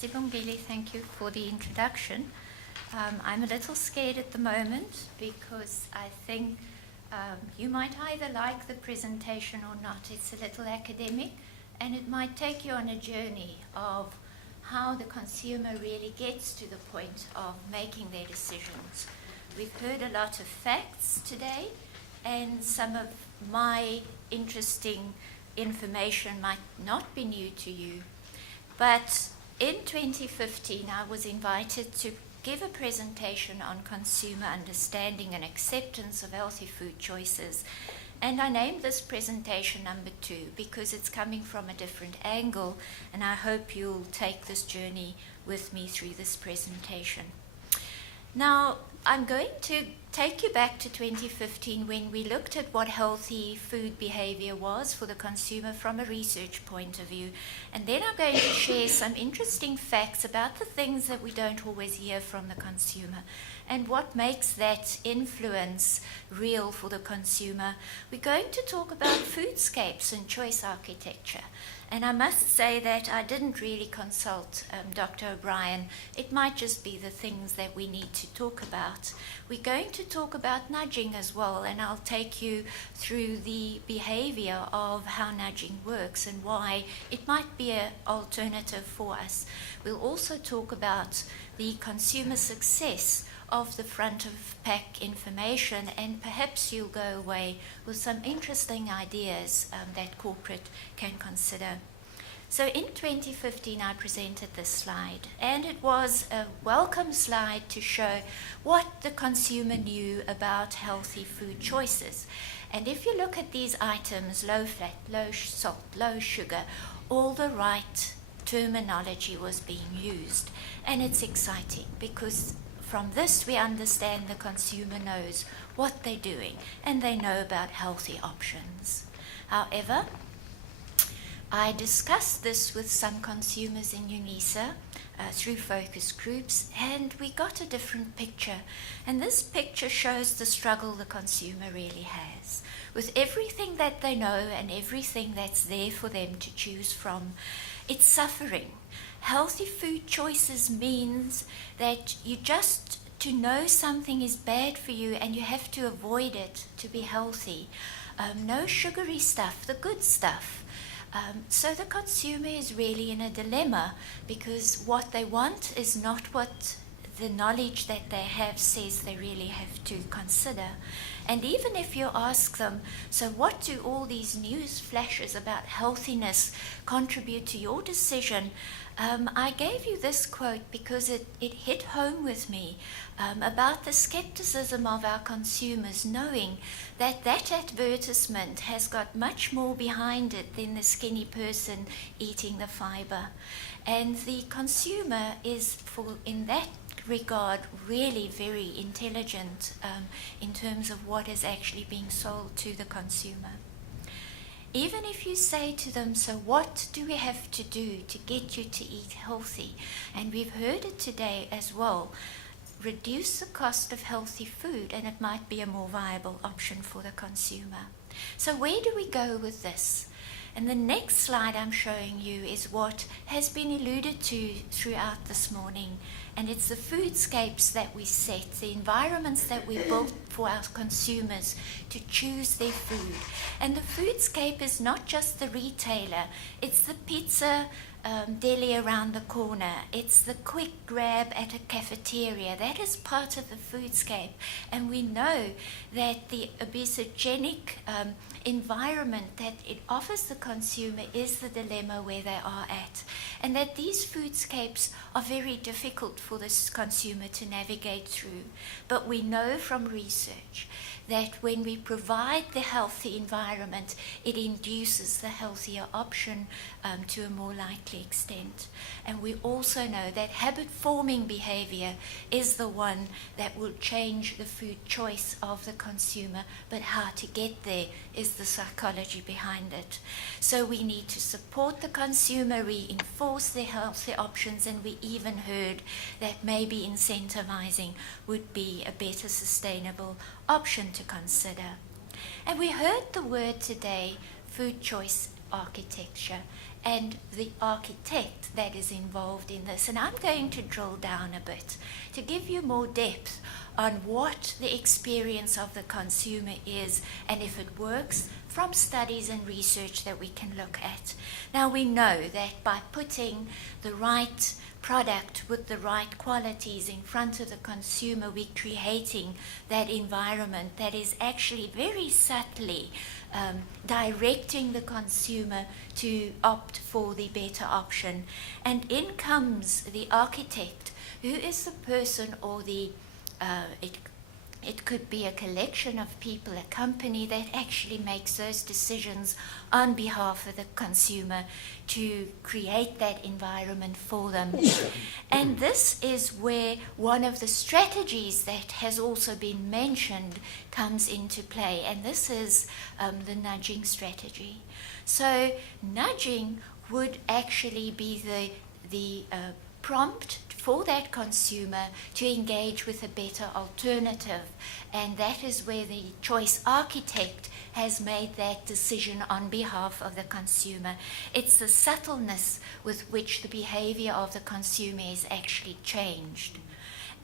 Sibongile, thank you for the introduction. I'm a little scared at the moment because I think you might either like the presentation or not. It's a little academic, and it might take you on a journey of how the consumer really gets to the point of making their decisions. We've heard a lot of facts today, and some of my interesting information might not be new to you. But in 2015, I was invited to give a presentation on consumer understanding and acceptance of healthy food choices. And I named this presentation number 2 because it's coming from a different angle, and I hope you'll take this journey with me through this presentation. Now, I'm going to take you back to 2015 when we looked at what healthy food behavior was for the consumer from a research point of view. And then I'm going to share some interesting facts about the things that we don't always hear from the consumer and what makes that influence real for the consumer. We're going to talk about foodscapes and choice architecture. And I must say that I didn't really consult Dr. O'Brien. It might just be the things that we need to talk about. We're going to talk about nudging as well, and I'll take you through the behavior of how nudging works and why it might be an alternative for us. We'll also talk about the consumer success of the front of pack information, and perhaps you'll go away with some interesting ideas that corporate can consider. So in 2015, I presented this slide, and it was a welcome slide to show what the consumer knew about healthy food choices. And if you look at these items, low fat, low salt, low sugar, all the right terminology was being used. And it's exciting because from this, we understand the consumer knows what they're doing, and they know about healthy options. However, I discussed this with some consumers in UNISA through focus groups, and we got a different picture. And this picture shows the struggle the consumer really has. With everything that they know and everything that's there for them to choose from, it's suffering. Healthy food choices means that you just to know something is bad for you and you have to avoid it to be healthy. No sugary stuff, the good stuff. So the consumer is really in a dilemma because what they want is not what the knowledge that they have says they really have to consider. And even if you ask them, so what do all these news flashes about healthiness contribute to your decision? I gave you this quote because it hit home with me about the skepticism of our consumers, knowing that that advertisement has got much more behind it than the skinny person eating the fiber. And the consumer is, in that regard, really very intelligent in terms of what is actually being sold to the consumer. Even if you say to them, so what do we have to do to get you to eat healthy? And we've heard it today as well. Reduce the cost of healthy food, and it might be a more viable option for the consumer. So where do we go with this? And the next slide I'm showing you is what has been alluded to throughout this morning. And it's the foodscapes that we set, the environments that we built for our consumers to choose their food. And the foodscape is not just the retailer, it's the pizza deli around the corner, it's the quick grab at a cafeteria. That is part of the foodscape. And we know that the obesogenic environment that it offers the consumer is the dilemma where they are at. And that these foodscapes are very difficult for this consumer to navigate through. But we know from research that when we provide the healthy environment, it induces the healthier option to a more likely extent. And we also know that habit-forming behavior is the one that will change the food choice of the consumer, but how to get there is the psychology behind it. So we need to support the consumer, reinforce their healthy options, and we even heard that maybe incentivizing would be a better sustainable option to consider. And we heard the word today, food choice architecture. and the architect that is involved in this. And I'm going to drill down a bit to give you more depth on what the experience of the consumer is and if it works from studies and research that we can look at. Now, we know that by putting the right product with the right qualities in front of the consumer, we're creating that environment that is actually very subtly directing the consumer to opt for the better option. And in comes the architect, who is the person or the it could be a collection of people, a company that actually makes those decisions on behalf of the consumer to create that environment for them. And this is where one of the strategies that has also been mentioned comes into play, and this is the nudging strategy. So nudging would actually be the prompt for that consumer to engage with a better alternative. And that is where the choice architect has made that decision on behalf of the consumer. It's the subtleness with which the behavior of the consumer is actually changed.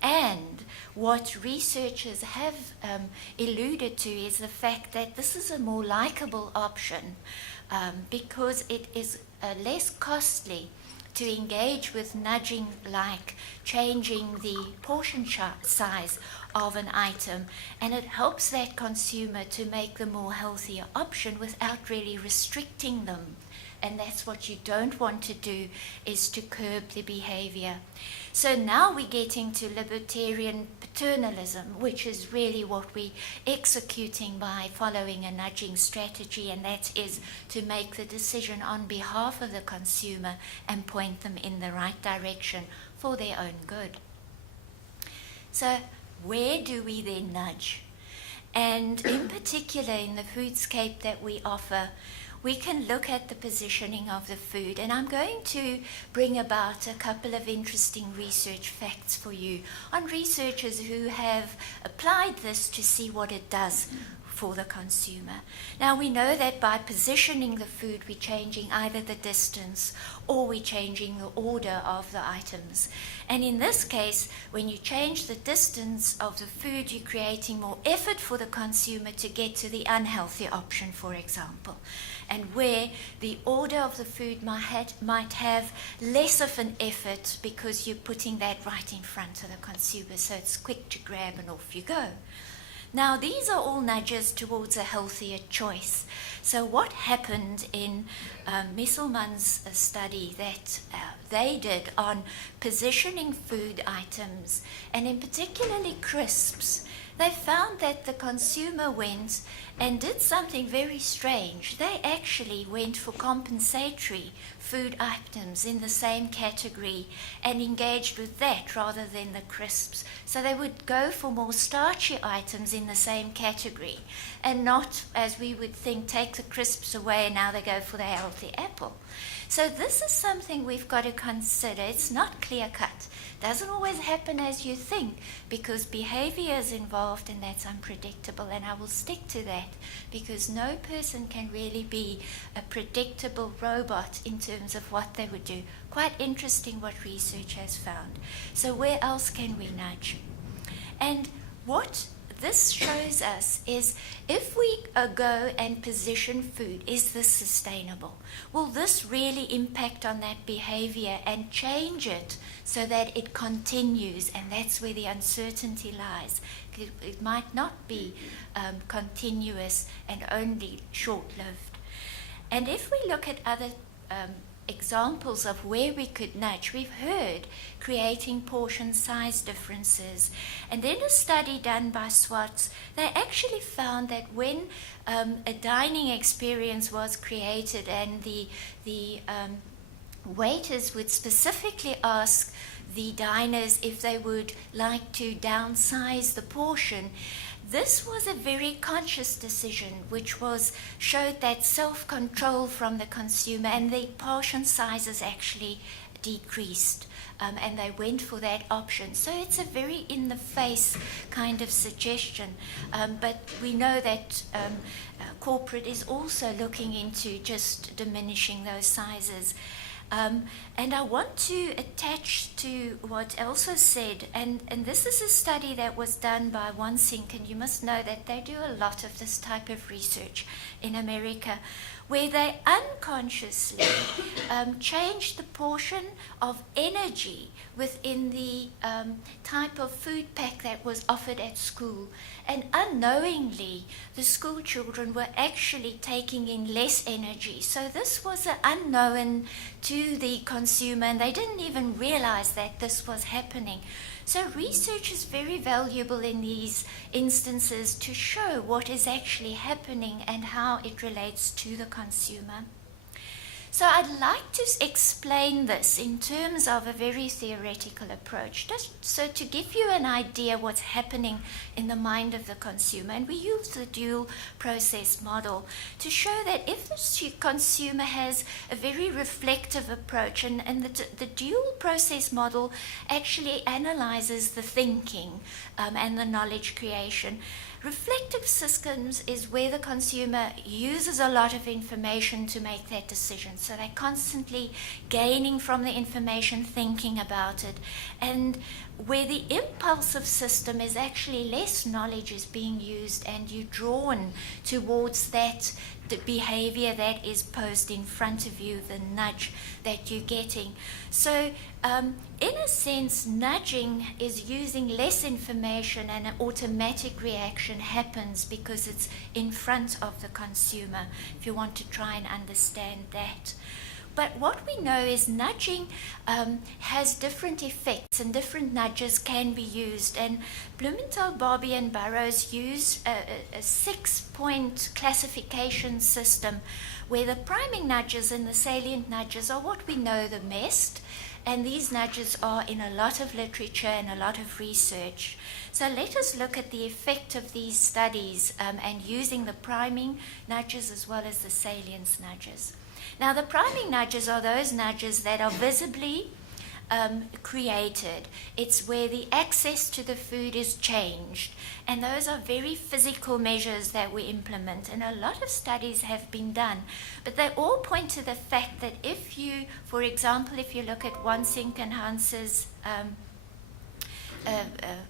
And what researchers have alluded to is the fact that this is a more likable option because it is less costly to engage with nudging, like changing the portion size of an item, and it helps that consumer to make the more healthier option without really restricting them. And that's what you don't want to do, is to curb the behavior. So now we're getting to libertarian paternalism, which is really what we're executing by following a nudging strategy, and that is to make the decision on behalf of the consumer and point them in the right direction for their own good. So where do we then nudge? And in particular in the Foodscape that we offer, we can look at the positioning of the food. And I'm going to bring about a couple of interesting research facts for you on researchers who have applied this to see what it does for the consumer. Now, we know that by positioning the food, we're changing either the distance or we're changing the order of the items. And in this case, when you change the distance of the food, you're creating more effort for the consumer to get to the unhealthy option, for example. And where the order of the food might have less of an effort because you're putting that right in front of the consumer, so it's quick to grab and off you go. Now, these are all nudges towards a healthier choice. So what happened in Misselman's study that they did on positioning food items, and in particularly crisps, they found that the consumer went and did something very strange. They actually went for compensatory food items in the same category and engaged with that rather than the crisps. So they would go for more starchy items in the same category and not, as we would think, take the crisps away and now they go for the healthy apple. So this is something we've got to consider. It's not clear-cut. Doesn't always happen as you think because behavior is involved and that's unpredictable, and I will stick to that because no person can really be a predictable robot in terms of what they would do. Quite interesting what research has found. So where else can we nudge? And what this shows us is if we go and position food, is this sustainable? Will this really impact on that behavior and change it so that it continues? And that's where the uncertainty lies. It might not be continuous and only short-lived. And if we look at other examples of where we could nudge, we've heard creating portion size differences. And in a study done by SWATs, they actually found that when a dining experience was created and the waiters would specifically ask the diners if they would like to downsize the portion, this was a very conscious decision which showed that self-control from the consumer, and the portion sizes actually decreased, and they went for that option. So it's a very in-the-face kind of suggestion, but we know that corporate is also looking into just diminishing those sizes. And I want to attach to what Elsa said, and this is a study that was done by OneSync, and you must know that they do a lot of this type of research in America, where they unconsciously changed the portion of energy within the type of food pack that was offered at school. And unknowingly, the school children were actually taking in less energy. So this was an unknown to the consumer, and they didn't even realize that this was happening. So research is very valuable in these instances to show what is actually happening and how it relates to the consumer. So I'd like to explain this in terms of a very theoretical approach, just so to give you an idea what's happening in the mind of the consumer. And we use the dual process model to show that if the consumer has a very reflective approach, and the dual process model actually analyzes the thinking and the knowledge creation. Reflective systems is where the consumer uses a lot of information to make that decision. So they're constantly gaining from the information, thinking about it. And where the impulsive system is actually less knowledge is being used, and you're drawn towards that the behavior that is posed in front of you, the nudge that you're getting. So in a sense, nudging is using less information, and an automatic reaction happens because it's in front of the consumer, if you want to try and understand that. But what we know is nudging has different effects, and different nudges can be used. And Blumenthal, Barbie, and Burroughs use a 6-point classification system where the priming nudges and the salient nudges are what we know the best. And these nudges are in a lot of literature and a lot of research. So let us look at the effect of these studies and using the priming nudges as well as the salience nudges. Now, the priming nudges are those nudges that are visibly created. It's where the access to the food is changed. And those are very physical measures that we implement. And a lot of studies have been done. But they all point to the fact that if you, for example, if you look at OneSync and Hans's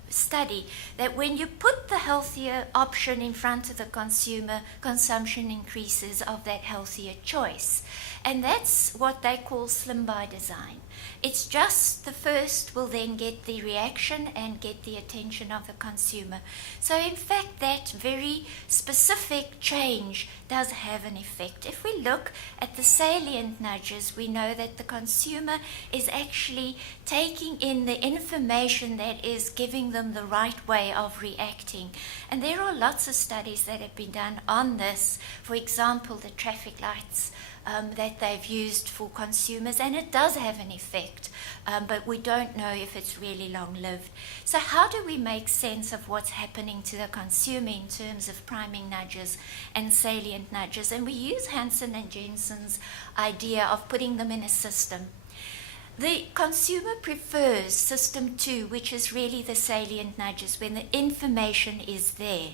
study, that when you put the healthier option in front of the consumer, consumption increases of that healthier choice. And that's what they call slim by design. It's just the first will then get the reaction and get the attention of the consumer. So in fact, that very specific change does have an effect. If we look at the salient nudges, we know that the consumer is actually taking in the information that is giving them the right way of reacting. And there are lots of studies that have been done on this. For example, the traffic lights that they've used for consumers, and it does have an effect, but we don't know if it's really long-lived. So how do we make sense of what's happening to the consumer in terms of priming nudges and salient nudges? And we use Hansen and Jensen's idea of putting them in a system. The consumer prefers system 2, which is really the salient nudges, when the information is there.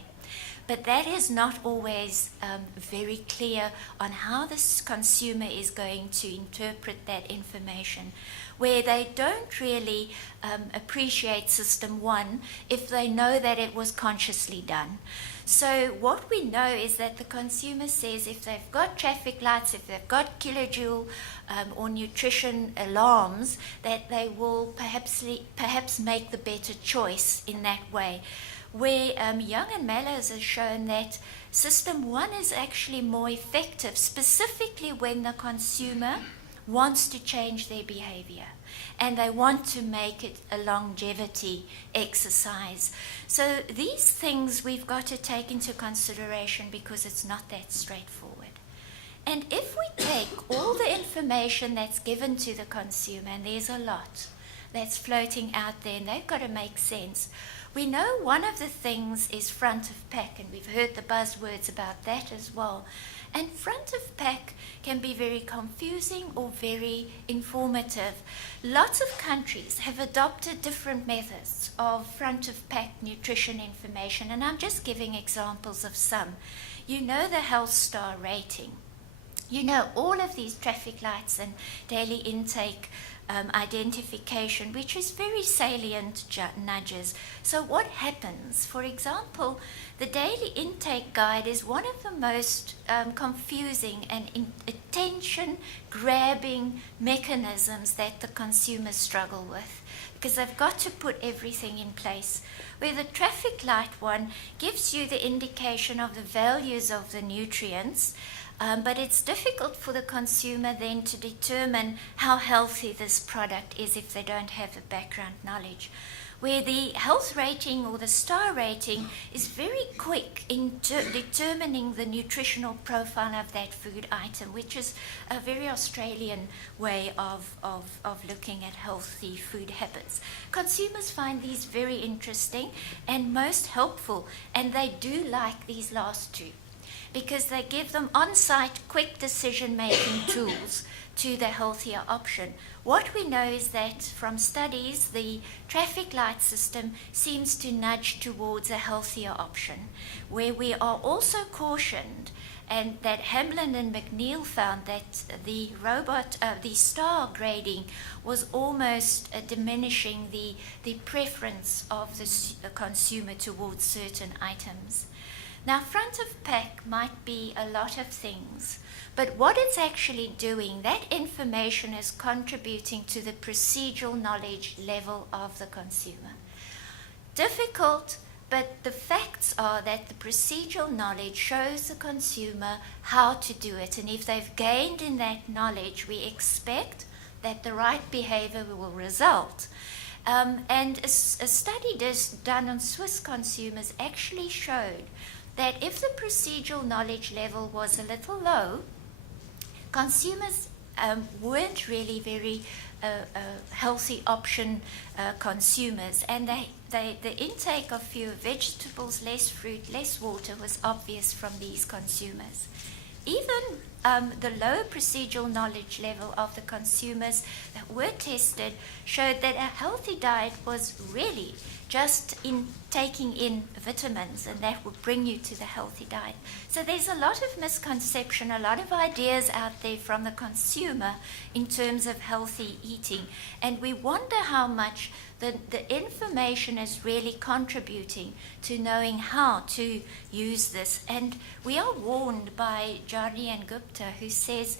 But that is not always very clear on how this consumer is going to interpret that information, where they don't really appreciate system 1 if they know that it was consciously done. So what we know is that the consumer says if they've got traffic lights, if they've got kilojoule or nutrition alarms, that they will perhaps make the better choice in that way. Where Young and Mallows has shown that system 1 is actually more effective, specifically when the consumer wants to change their behavior and they want to make it a longevity exercise. So these things we've got to take into consideration because it's not that straightforward. And if we take all the information that's given to the consumer, and there's a lot that's floating out there and they've got to make sense, we know one of the things is front of pack, and we've heard the buzzwords about that as well. And front of pack can be very confusing or very informative. Lots of countries have adopted different methods of front of pack nutrition information, and I'm just giving examples of some. You know the health star rating. You know all of these traffic lights and daily intake identification, which is very salient nudges. So what happens? For example, the daily intake guide is one of the most confusing and attention-grabbing mechanisms that the consumers struggle with, because they've got to put everything in place. Where the traffic light one gives you the indication of the values of the nutrients, but it's difficult for the consumer then to determine how healthy this product is if they don't have the background knowledge. Where the health rating or the star rating is very quick in determining the nutritional profile of that food item, which is a very Australian way of looking at healthy food habits. Consumers find these very interesting and most helpful, and they do like these last two, because they give them on-site quick decision-making tools to the healthier option. What we know is that from studies, the traffic light system seems to nudge towards a healthier option, where we are also cautioned, and that Hamlin and McNeil found that the star grading was almost diminishing the preference of the consumer towards certain items. Now, front of pack might be a lot of things, but what it's actually doing, that information is contributing to the procedural knowledge level of the consumer. Difficult, but the facts are that the procedural knowledge shows the consumer how to do it, and if they've gained in that knowledge, we expect that the right behavior will result. And a study done on Swiss consumers actually showed that if the procedural knowledge level was a little low, consumers weren't really very healthy option consumers, and the intake of fewer vegetables, less fruit, less water was obvious from these consumers. Even the low procedural knowledge level of the consumers that were tested showed that a healthy diet was really just in taking in vitamins, and that would bring you to the healthy diet. So there's a lot of misconception, a lot of ideas out there from the consumer in terms of healthy eating, and we wonder how much the information is really contributing to knowing how to use this. And we are warned by Jari and Gupta, who says,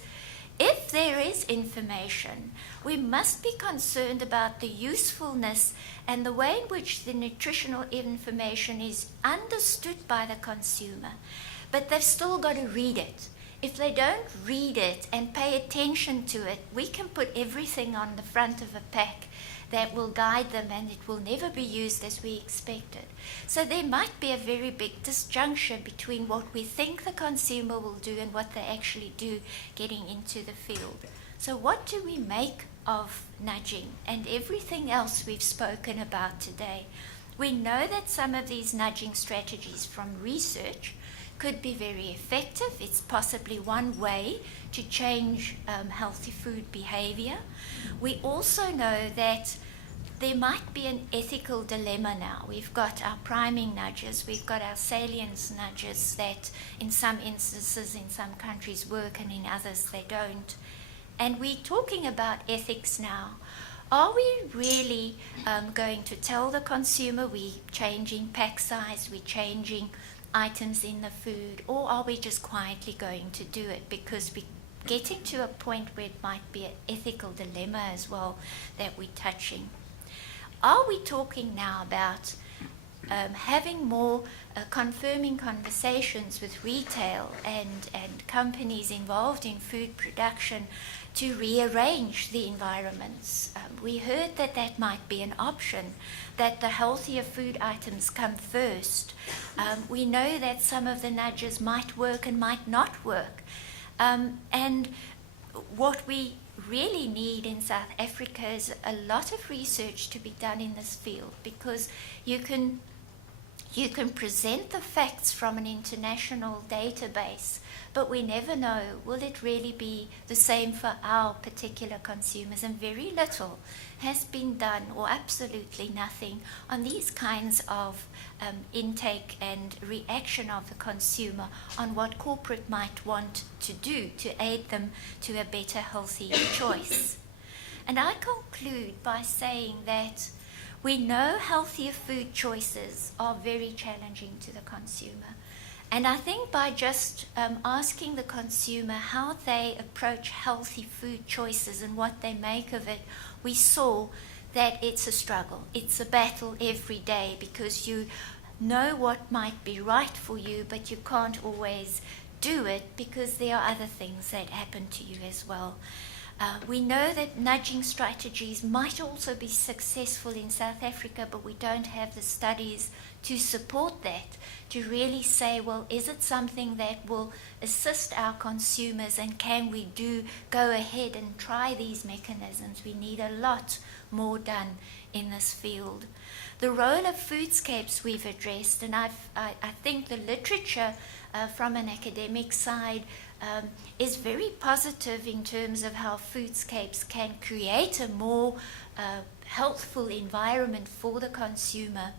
if there is information, we must be concerned about the usefulness and the way in which the nutritional information is understood by the consumer. But they've still got to read it. If they don't read it and pay attention to it, we can put everything on the front of a pack that will guide them, and it will never be used as we expected. So there might be a very big disjunction between what we think the consumer will do and what they actually do getting into the field. So what do we make of nudging and everything else we've spoken about today? We know that some of these nudging strategies from research could be very effective. It's possibly one way to change healthy food behavior. We also know that there might be an ethical dilemma now. We've got our priming nudges, we've got our salience nudges that in some instances in some countries work and in others they don't. And we're talking about ethics now. Are we really going to tell the consumer we're changing pack size, we're changing items in the food, or are we just quietly going to do it because we're getting to a point where it might be an ethical dilemma as well that we're touching? Are we talking now about having more confirming conversations with retail and companies involved in food production to rearrange the environments? We heard that that might be an option, that the healthier food items come first. We know that some of the nudges might work and might not work. And what we really need in South Africa is a lot of research to be done in this field, because you can You can present the facts from an international database, but we never know, will it really be the same for our particular consumers? And very little has been done, or absolutely nothing, on these kinds of intake and reaction of the consumer on what corporate might want to do to aid them to a better, healthier choice. And I conclude by saying that we know healthier food choices are very challenging to the consumer. And I think by just asking the consumer how they approach healthy food choices and what they make of it, we saw that it's a struggle. It's a battle every day, because you know what might be right for you, but you can't always do it because there are other things that happen to you as well. We know that nudging strategies might also be successful in South Africa, but we don't have the studies to support that, to really say, well, is it something that will assist our consumers, and can we go ahead and try these mechanisms? We need a lot more done in this field. The role of foodscapes we've addressed, and I think the literature from an academic side is very positive in terms of how foodscapes can create a more healthful environment for the consumer.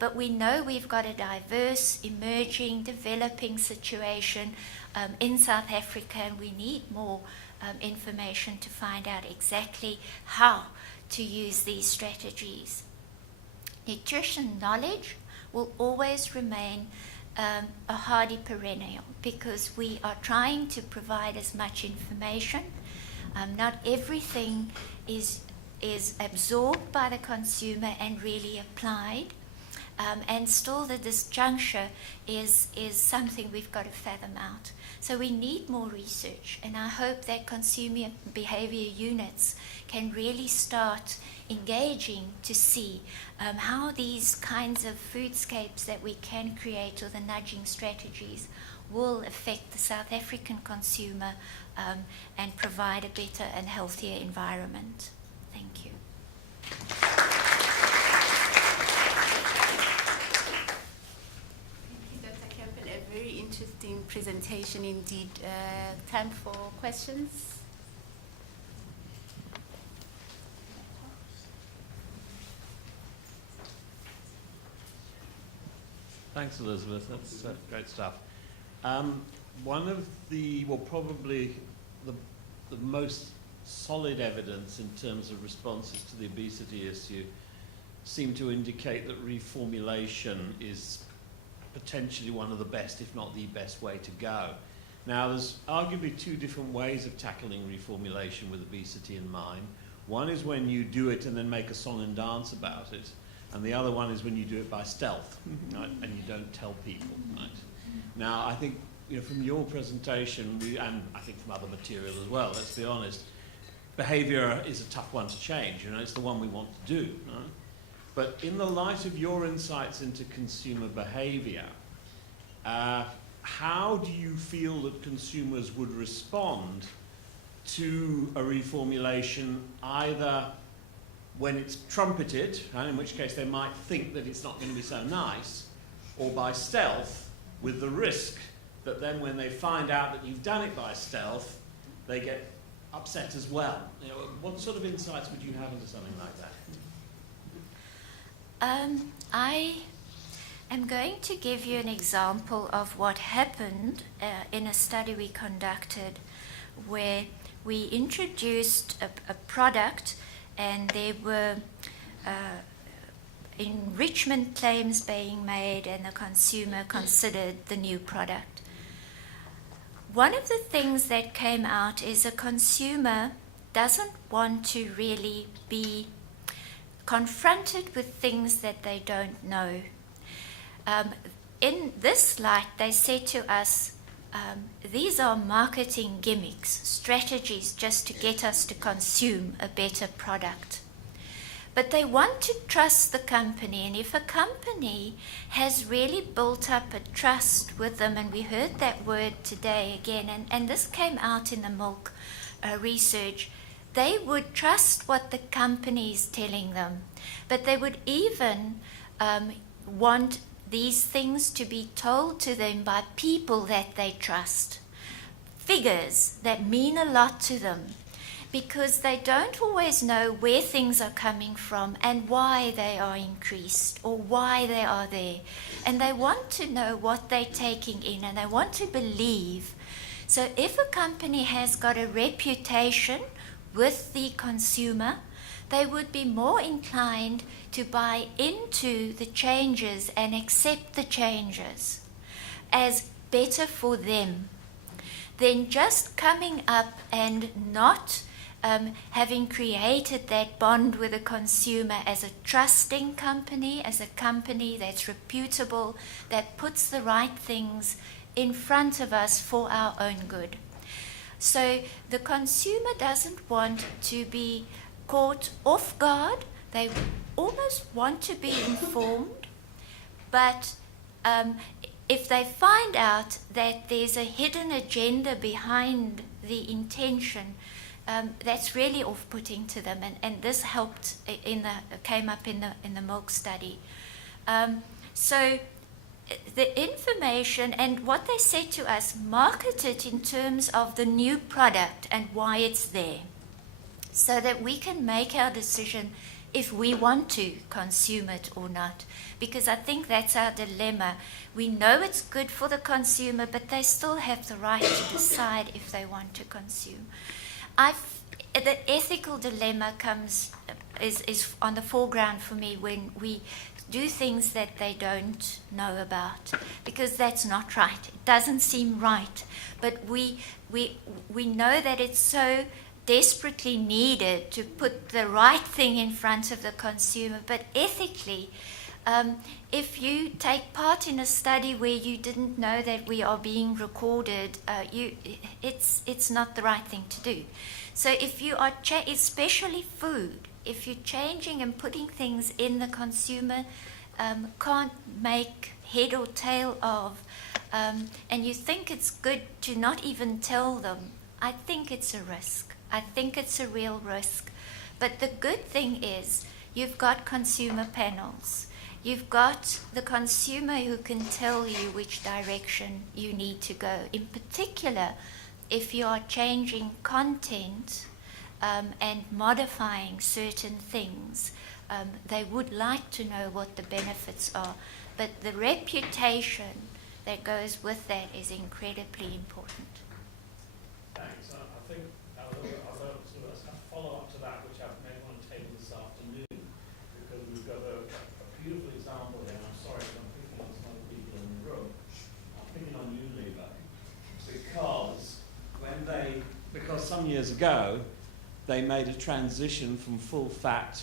But we know we've got a diverse, emerging, developing situation in South Africa, and we need more information to find out exactly how to use these strategies. Nutrition knowledge will always remain a hardy perennial, because we are trying to provide as much information. Not everything is absorbed by the consumer and really applied. And still the disjuncture is something we've got to fathom out. So we need more research, and I hope that consumer behavior units can really start engaging to see how these kinds of foodscapes that we can create, or the nudging strategies, will affect the South African consumer and provide a better and healthier environment. Thank you. Very interesting presentation indeed. Time for questions. Thanks, Elizabeth. That's great stuff. One of the, well, probably the most solid evidence in terms of responses to the obesity issue seem to indicate that reformulation is potentially one of the best, if not the best way to go. Now, there's arguably two different ways of tackling reformulation with obesity in mind. One is when you do it and then make a song and dance about it, and the other one is when you do it by stealth, right, and you don't tell people. Right? Now, I think, you know, from your presentation, and I think from other material as well, let's be honest, behavior is a tough one to change. You know, it's the one we want to do. Right? But in the light of your insights into consumer behavior, how do you feel that consumers would respond to a reformulation, either when it's trumpeted, in which case they might think that it's not going to be so nice, or by stealth, with the risk that then when they find out that you've done it by stealth, they get upset as well? You know, what sort of insights would you have into something like that? I am going to give you an example of what happened in a study we conducted, where we introduced a product, and there were enrichment claims being made, and the consumer considered the new product. One of the things that came out is a consumer doesn't want to really be confronted with things that they don't know. In this light, they said to us, these are marketing gimmicks, strategies just to get us to consume a better product. But they want to trust the company, and if a company has really built up a trust with them, and we heard that word today again, and this came out in the milk research, they would trust what the company is telling them, but they would even want these things to be told to them by people that they trust, figures that mean a lot to them, because they don't always know where things are coming from and why they are increased or why they are there. And they want to know what they're taking in, and they want to believe. So if a company has got a reputation with the consumer, they would be more inclined to buy into the changes and accept the changes as better for them than just coming up and not having created that bond with the consumer as a trusting company, as a company that's reputable, that puts the right things in front of us for our own good. So the consumer doesn't want to be caught off guard. They almost want to be informed, but if they find out that there's a hidden agenda behind the intention, that's really off-putting to them, and this helped came up in the milk study. So the information and what they said to us, market it in terms of the new product and why it's there, so that we can make our decision if we want to consume it or not. Because I think that's our dilemma. We know it's good for the consumer, but they still have the right to decide if they want to consume. The ethical dilemma is on the foreground for me when we do things that they don't know about, because that's not right. It doesn't seem right, but we know that it's so desperately needed to put the right thing in front of the consumer. But ethically, if you take part in a study where you didn't know that we are being recorded, it's not the right thing to do. So if you are, especially food, if you're changing and putting things in the consumer can't make head or tail of, and you think it's good to not even tell them, I think it's a risk. I think it's a real risk. But the good thing is you've got consumer panels. You've got the consumer who can tell you which direction you need to go. In particular, if you are changing content and modifying certain things, they would like to know what the benefits are. But the reputation that goes with that is incredibly important. Thanks. I think I'll sort of a follow-up to that, which I may want to take this afternoon, because we've got a beautiful example here. I'm sorry if I'm picking on some other people in the room. I'm picking on Unilever because some years ago they made a transition from full fat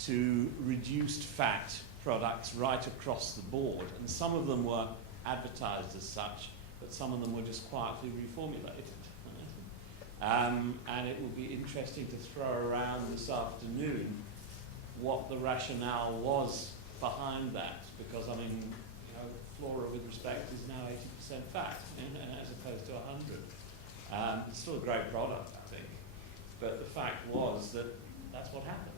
to reduced fat products right across the board, and some of them were advertised as such, but some of them were just quietly reformulated. And it will be interesting to throw around this afternoon what the rationale was behind that, because I mean, you know, Flora with respect is now 80% fat as opposed to 100. It's still a great product, I think, but the fact was that that's what happened.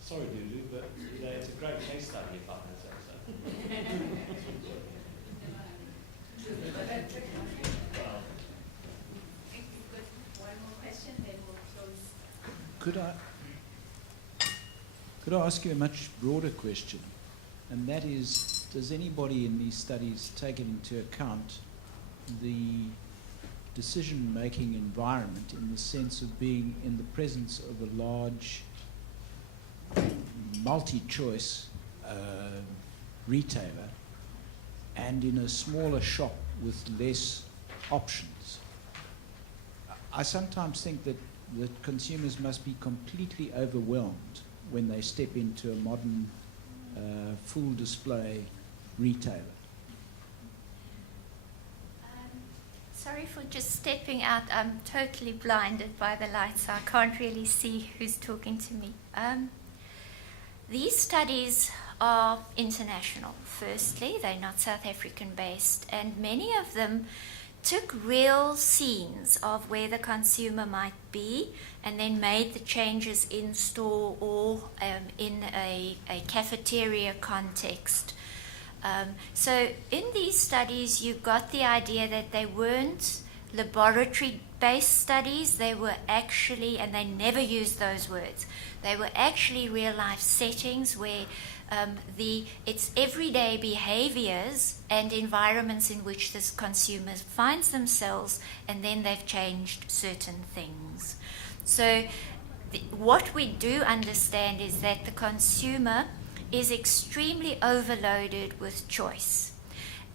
Sorry, Dudu, but it's a great case study, if I can say so. Well, I think we've got one more question, then we'll close. Could I ask you a much broader question? And that is, does anybody in these studies take into account the decision-making environment in the sense of being in the presence of a large multi-choice retailer and in a smaller shop with less options? I sometimes think that consumers must be completely overwhelmed when they step into a modern full display retailer. Sorry for just stepping out. I'm totally blinded by the lights, so I can't really see who's talking to me. These studies are international, firstly. They're not South African based, and many of them took real scenes of where the consumer might be and then made the changes in store or in a cafeteria context. So in these studies, you got the idea that they weren't laboratory-based studies. They were actually, and they never used those words, they were actually real-life settings where it's everyday behaviors and environments in which this consumer finds themselves, and then they've changed certain things. So what we do understand is that the consumer is extremely overloaded with choice.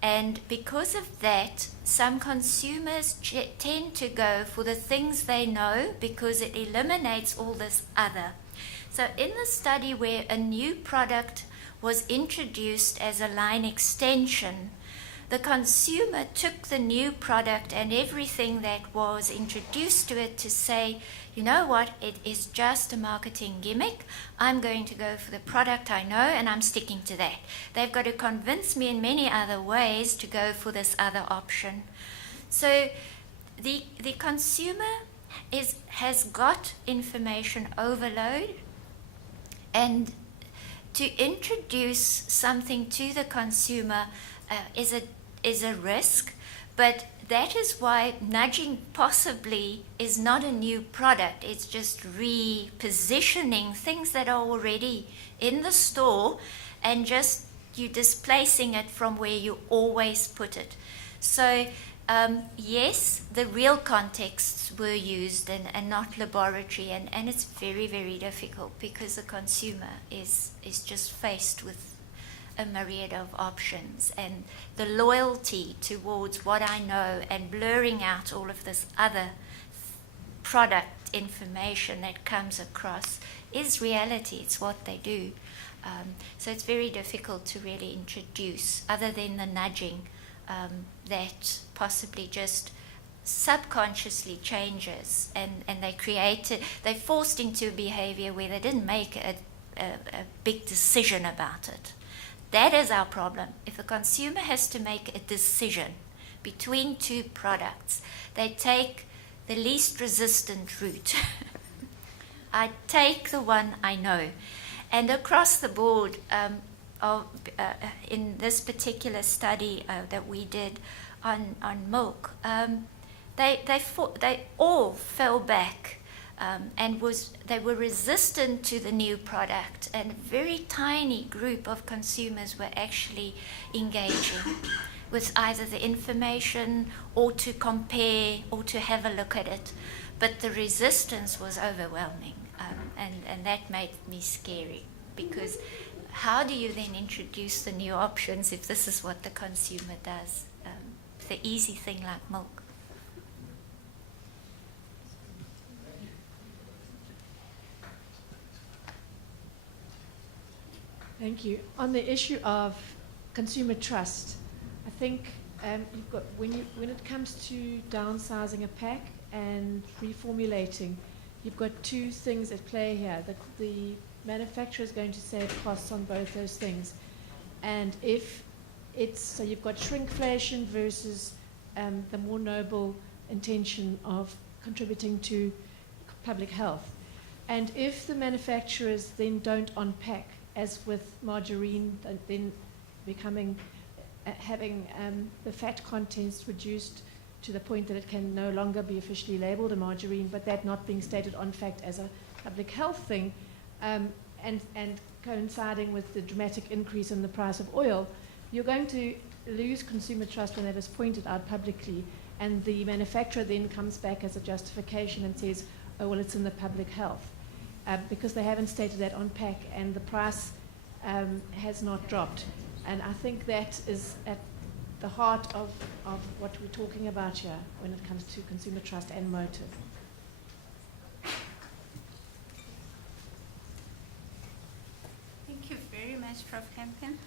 And because of that, some consumers tend to go for the things they know because it eliminates all this other. So in the study where a new product was introduced as a line extension, the consumer took the new product and everything that was introduced to it to say, you know what, it is just a marketing gimmick. I'm going to go for the product I know and I'm sticking to that. They've got to convince me in many other ways to go for this other option. So the consumer has got information overload, and to introduce something to the consumer is a risk, but that is why nudging possibly is not a new product. It's just repositioning things that are already in the store and just you displacing it from where you always put it. So yes, the real contexts were used and not laboratory, and it's very, very difficult because the consumer is just faced with a myriad of options, and the loyalty towards what I know and blurring out all of this other product information that comes across is reality. It's what they do. So it's very difficult to really introduce, other than the nudging that possibly just subconsciously changes, and they're forced into a behavior where they didn't make a big decision about it. That is our problem. If a consumer has to make a decision between two products, they take the least resistant route. I take the one I know. And across the board, in this particular study that we did on milk, they all fell back. They were resistant to the new product, and a very tiny group of consumers were actually engaging with either the information or to compare or to have a look at it. But the resistance was overwhelming, and that made me scary, because how do you then introduce the new options if this is what the consumer does? The easy thing like milk. Thank you. On the issue of consumer trust, I think you've got when it comes to downsizing a pack and reformulating, you've got two things at play here. The manufacturer is going to save costs on both those things, and if it's so, you've got shrinkflation versus the more noble intention of contributing to public health, and if the manufacturers then don't unpack, as with margarine, then having the fat contents reduced to the point that it can no longer be officially labeled a margarine, but that not being stated on fact as a public health thing, and coinciding with the dramatic increase in the price of oil, you're going to lose consumer trust when that is pointed out publicly, and the manufacturer then comes back as a justification and says, oh, well, it's in the public health. Because they haven't stated that on pack, and the price has not dropped. And I think that is at the heart of what we're talking about here when it comes to consumer trust and motive. Thank you very much, Prof. Kempen.